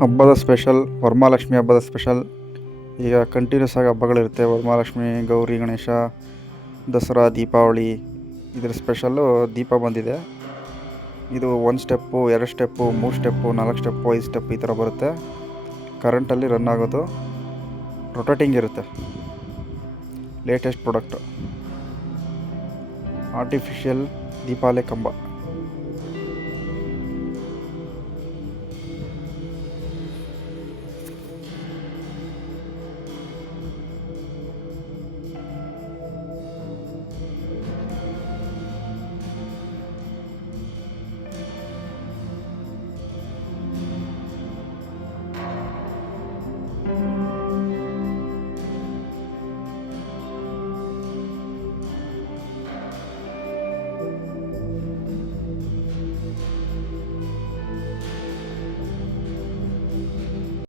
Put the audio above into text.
ಹಬ್ಬದ ಸ್ಪೆಷಲ್ ವರಮಹಾಲಕ್ಷ್ಮಿ ಹಬ್ಬದ ಸ್ಪೆಷಲ್. ಈಗ ಕಂಟಿನ್ಯೂಸ್ ಆಗಿ ಹಬ್ಬಗಳಿರುತ್ತೆ. ವರಮಹಾಲಕ್ಷ್ಮಿ, ಗೌರಿ ಗಣೇಶ, ದಸರಾ, ದೀಪಾವಳಿ. ಇದರ ಸ್ಪೆಷಲ್ಲು ದೀಪ ಬಂದಿದೆ. ಇದು 1 step, 2 step, 3 step, 4 step, 5 step ಈ ಥರ ಬರುತ್ತೆ. ಕರೆಂಟಲ್ಲಿ ರನ್ ಆಗೋದು, ರೊಟೇಟಿಂಗ್ ಇರುತ್ತೆ. ಲೇಟೆಸ್ಟ್ ಪ್ರಾಡಕ್ಟು ಆರ್ಟಿಫಿಷಿಯಲ್ ದೀಪಾಲೆ ಕಂಬ.